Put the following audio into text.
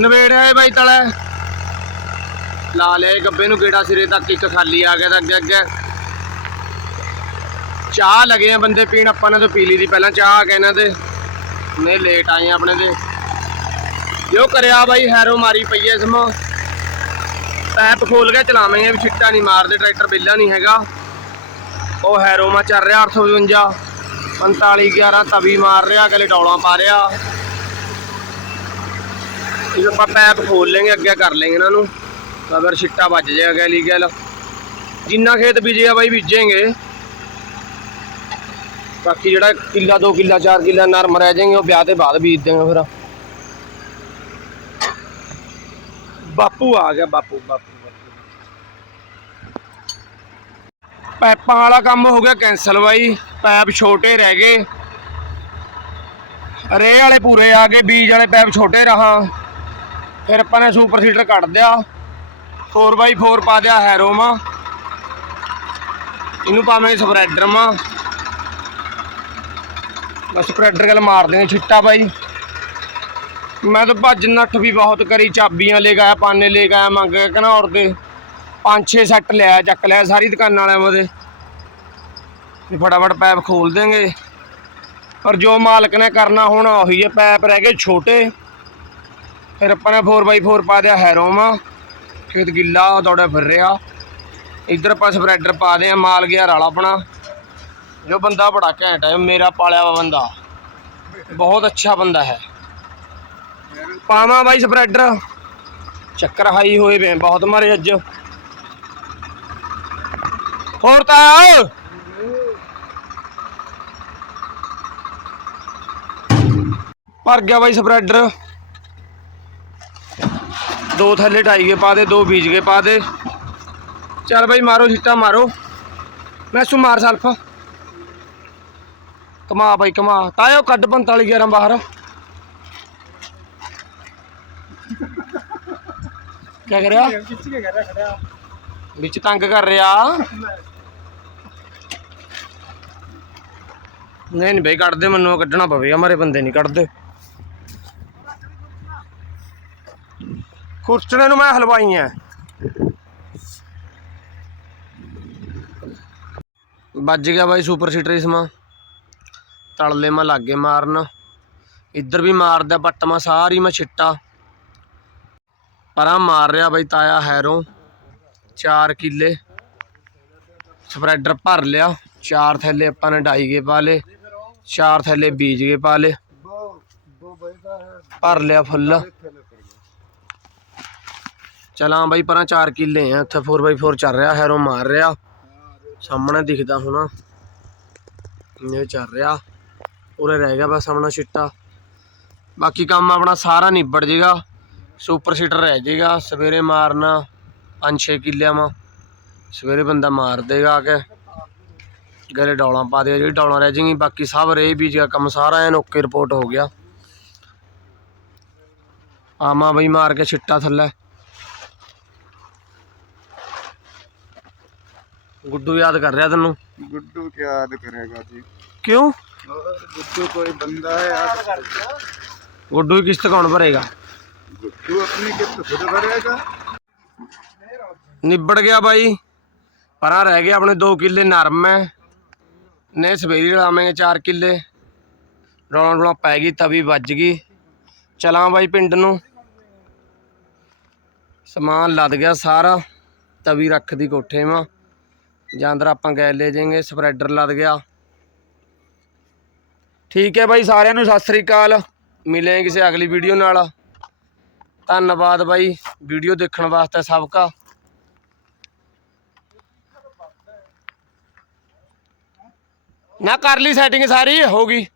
ਨਵੇੜਿਆ ਹੈ ਬਾਈ ਤਲੇ। ਲਾ ਲੈ ਗੱਬੇ ਨੂੰ ਗੇੜਾ ਸਿਰੇ ਤੱਕ, ਇੱਕ ਖਾਲੀ ਆ ਗਿਆ ਤਾਂ ਅੱਗੇ ਅੱਗੇ। ਚਾਹ ਲਗੇ ਆ ਬੰਦੇ ਪੀਣ, ਆਪਾਂ ਨੇ ਤਾਂ ਪੀ ਲਈ ਦੀ ਪਹਿਲਾਂ ਚਾਹ ਆ ਕੇ ਇਹਨਾਂ ਦੇ। ਨੇ ਲੇਟ ਆਏ ਆ ਆਪਣੇ ਦੇ। ਜੋ ਕਰਿਆ ਬਾਈ, ਹੈਰੋ ਮਾਰੀ ਪਈ ਐ ਸਮੋ ਪੈਪ ਖੋਲ ਕੇ ਚਲਾਵਾਂਗੇ ਵੀ ਛਿੱਟਾ ਨਹੀਂ ਮਾਰਦੇ, ਟਰੈਕਟਰ ਬਿੱਲਾ ਨਹੀਂ ਹੈਗਾ। ਉਹ ਹੈਰੋ ਮਾ ਚੱਲ ਰਿਹਾ 852 45 11 ਤਵੀ ਮਾਰ ਰਿਹਾ, ਅਗਲੇ ਡੌਲਾਂ ਪਾ ਰਿਹਾ। ਇਹ ਆਪਾਂ ਪੈਪ ਖੋਲ ਲੈਂਗੇ ਅੱਗੇ ਕਰ ਲੈਂਗੇ ਇਹਨਾਂ ਨੂੰ, ਤਾਂ ਫਿਰ ਛਿੱਟਾ ਵੱਜ ਜਾਏਗਾ ਅਗਲੀ ਜਿੰਨਾ ਖੇਤ ਬੀਜਿਆ ਬਾਈ ਬੀਜेंगे ਬਾਕੀ ਜਿਹੜਾ ਕਿੱਲਾ 2 ਕਿੱਲਾ 4 ਕਿੱਲਾ ਨਰਮ ਰਹਿ ਜਾਏਗੇ, ਉਹ ਵਿਆਹ ਤੇ ਬਾਅਦ ਬੀਜ ਦੇਵਾਂਗੇ ਫਿਰ। ਬਾਪੂ ਆ ਗਿਆ, ਬਾਪੂ ਬਾਪੂ। ਪੈਪਾਂ ਵਾਲਾ ਕੰਮ ਹੋ ਗਿਆ ਕੈਨਸਲ ਬਾਈ। ਪੈਪ ਛੋਟੇ ਰਹਿ ਗਏ। ਰੇ ਵਾਲੇ ਪੂਰੇ ਆ ਗਏ, ਬੀਜ ਵਾਲੇ ਪੈਪ ਛੋਟੇ ਰਹਾ। ਫਿਰ ਆਪਾਂ ਨੇ ਸੁਪਰ ਸੀਡਰ ਕੱਢ ਦਿਆ। 4x4 ਪਾ ਦਿਆ ਹੈਰੋ ਇਹਨੂੰ ਪਾਵਾਂਗੇ ਸਪਰੈਡਰ ਮਾ ਬਸ ਸਪਰੈਡਰ ਗੱਲ ਮਾਰ ਦੇਣੇ ਛਿੱਟਾ ਬਾਈ। ਮੈਂ ਤਾਂ ਭੱਜ ਨੱਠ ਵੀ ਬਹੁਤ ਕਰੀ, ਚਾਬੀਆਂ ਲੈ ਗਿਆ ਪਾਨੇ ਲੈ ਗਿਆ ਮੰਗ ਕੇ ਘਨੌਰ ਦੇ। ਪੰਜ ਛੇ ਸੈੱਟ ਲਿਆ ਚੱਕ ਲਿਆ ਸਾਰੀ ਦੁਕਾਨਾਂ ਵਾਲਿਆਂ ਉਹਦੇ ਫਟਾਫਟ ਪੈਪ ਖੋਲ ਦੇਂਗੇ ਪਰ ਜੋ ਮਾਲਕ ਨੇ ਕਰਨਾ, ਹੁਣ ਉਹੀ ਹੈ ਪੈਪ ਰਹਿ ਗਏ ਛੋਟੇ। ਫਿਰ ਆਪਾਂ ਨੇ 4x4 ਪਾ ਦਿਆ ਹੈਰੋਮਾ, ਖੇਤ ਗਿੱਲਾ, ਦੌੜਾ ਫਿਰ ਰਿਹਾ। ਇੱਧਰ ਆਪਾਂ ਸਪਰੈਡਰ ਪਾ ਦਿਆ, ਮਾਲ ਗਿਆ ਰਾਲਾ ਆਪਣਾ। ਜੋ ਬੰਦਾ ਬੜਾ ਘੈਂਟ ਹੈ, ਮੇਰਾ ਪਾਲਿਆ ਵਾ ਬੰਦਾ। ਬਹੁਤ ਅੱਛਾ ਬੰਦਾ ਹੈ। ਪਾਵਾਂ ਬਾਈ ਸਪਰੈਡਰ ਚੱਕਰ ਹਾਈ ਹੋਏ ਵੇ ਬਹੁਤ ਮਾਰੇ ਅੱਜ। ਹੋਰ ਤਾਂ ਭਰ ਗਿਆ ਬਾਈ ਸਪਰੈਡਰ ਦੋ ਥੱਲੇ ਢਾਈ ਕੇ ਪਾ ਦੇ, ਦੋ ਬੀਜ ਕੇ ਪਾ ਦੇ। ਚੱਲ ਬਾਈ, ਮਾਰੋ ਛਿੱਟਾ ਮਾਰੋ। ਮੈਂ ਸੂ ਮਾਰ ਸਲਫ। ਕਮਾ ਬਾਈ, ਕਮਾ। ਤਾਇਓ, ਕੱਢ 45 11 ਬਾਹਰ। ਕੀ ਕਰ ਰਿਹਾ ਖਿੱਚ ਕੇ ਕਰ ਰਿਹਾ ਵਿੱਚ ਤੰਗ ਕਰ ਰਿਹਾ। ਨਹੀਂ ਨਹੀਂ ਬਈ, ਕੱਢਦੇ, ਮੈਨੂੰ ਕੱਢਣਾ ਪਵੇਗਾ, ਮਾਰੇ ਬੰਦੇ ਨਹੀਂ ਕੱਢਦੇ। ਕੁਰਚਣੇ ਨੂੰ ਮੈਂ ਹਲਵਾਈ ਵੱਜ ਗਿਆ ਬਾਈ ਸੁਪਰ ਸੀਟਰ ਇਸਮਾ ਤੜਲੇ ਮੈਂ ਲਾਗੇ ਮਾਰਨ। ਇੱਧਰ ਵੀ ਮਾਰਦਾ ਬੱਟ ਮਾ ਸਾਰੀ ਮੈਂ ਛਿੱਟਾ। ਪਰਾਂ ਮਾਰ ਰਿਹਾ ਬਾਈ ਤਾਇਆ ਹੈਰੋਂ। 4 ਕਿੱਲੇ। ਸਪਰੈਡਰ ਭਰ ਲਿਆ। ਚਾਰ ਥੈਲੇ ਆਪਾਂ ਨੇ ਡਾਈ ਗਏ ਪਾ ਲੇ ਚਾਰ ਥੈਲੇ ਬੀਜ ਗਏ ਪਾ ਲੇ ਭਰ ਲਿਆ ਫੁੱਲ। ਚਲਾਂ ਬਾਈ, ਪਰਾਂ 4 ਕਿੱਲੇ ਆ। ਇੱਥੇ 4x4 ਚੱਲ ਰਿਹਾ ਹੈਰੋ ਮਾਰ ਰਿਹਾ। ਸਾਹਮਣੇ ਦਿਖਦਾ ਹੋਣਾ। ਇਹ ਚੱਲ ਰਿਹਾ। ਉਰੇ ਰਹਿ ਗਿਆ ਬਸ ਸਾਹਮਣਾ ਛਿੱਟਾ। ਬਾਕੀ ਕੰਮ ਆਪਣਾ ਸਾਰਾ ਨਿਬੜ ਜੇਗਾ। ਸੁਪਰ ਸੀਟਰ ਰਹਿ ਜੇਗਾ। ਸਵੇਰੇ ਮਾਰਨਾ 5-6 ਕਿੱਲਿਆਂ ਮਾ ਸਵੇਰੇ ਬੰਦਾ ਮਾਰ ਦੇਗਾ ਆ ਕੇ। ਗਲੇ ਡੌਲਾਂ ਪਾ ਦੇ ਜਿਹੜੀ ਡੌਲਾਂ ਰਹਿ ਜਾਣਗੀ ਬਾਕੀ ਸਭ ਰੇ ਬੀਜ ਦਾ ਕੰਮ ਸਾਰਾ ਐਨ ਓਕੇ ਰਿਪੋਰਟ ਹੋ ਗਿਆ। ਆਮਾ ਬਈ ਮਾਰ ਕੇ ਛਿੱਟਾ ਥੱਲੇ। ਗੁੱਡੂ ਯਾਦ ਕਰ ਰਿਹਾ ਤੈਨੂੰ गुड्डू क्या याद करेगा जी ਕਿਉਂ और गुड्डू कोई बंदा है याद करता ਗੁੱਡੂ ਦੀ ਕਿਸ਼ਤ ਕੌਣ ਭਰੇਗਾ गुड्डू अपनी किस्त खुद भरेगा ਨਿਬੜ ਗਿਆ ਬਾਈ ਪਰਾਂ ਰਹਿ ਗਏ ਆਪਣੇ 2 ਕਿੱਲੇ ਨਰਮ ਹੈ ਨੇ ਸਵੇਰੀ ਲਾਵਾਂਗੇ 4 ਕਿੱਲੇ ਰੌਣਾ ਰੌਣਾ ਪੈ ਗਈ ਤਵੀ ਵੱਜ ਗਈ ਚਲਾਂ ਬਾਈ ਪਿੰਡ ਨੂੰ ਸਮਾਨ ਲੱਦ ਗਿਆ ਸਾਰਾ ਤਵੀ ਰੱਖਦੀ ਕੋਠੇ ਮਾ ਜਾਂ ਅੰਦਰ ਆਪਾਂ ਗਏ ਲੈ ਜਾਵਾਂਗੇ ਸਪਰੈਡਰ ਲੱਦ ਗਿਆ। ਠੀਕ ਹੈ ਬਾਈ, ਸਾਰਿਆਂ ਨੂੰ ਸਤਿ ਸ੍ਰੀ ਅਕਾਲ। ਮਿਲੇ ਕਿਸੇ ਅਗਲੀ ਵੀਡੀਓ ਨਾਲ। ਧੰਨਵਾਦ ਬਾਈ ਵੀਡੀਓ ਦੇਖਣ ਵਾਸਤੇ ਸਭ ਕਾ ਨਾ ਕਰ ਲਈ ਸੈਟਿੰਗ ਸਾਰੀ, ਹੋ ਗਈ।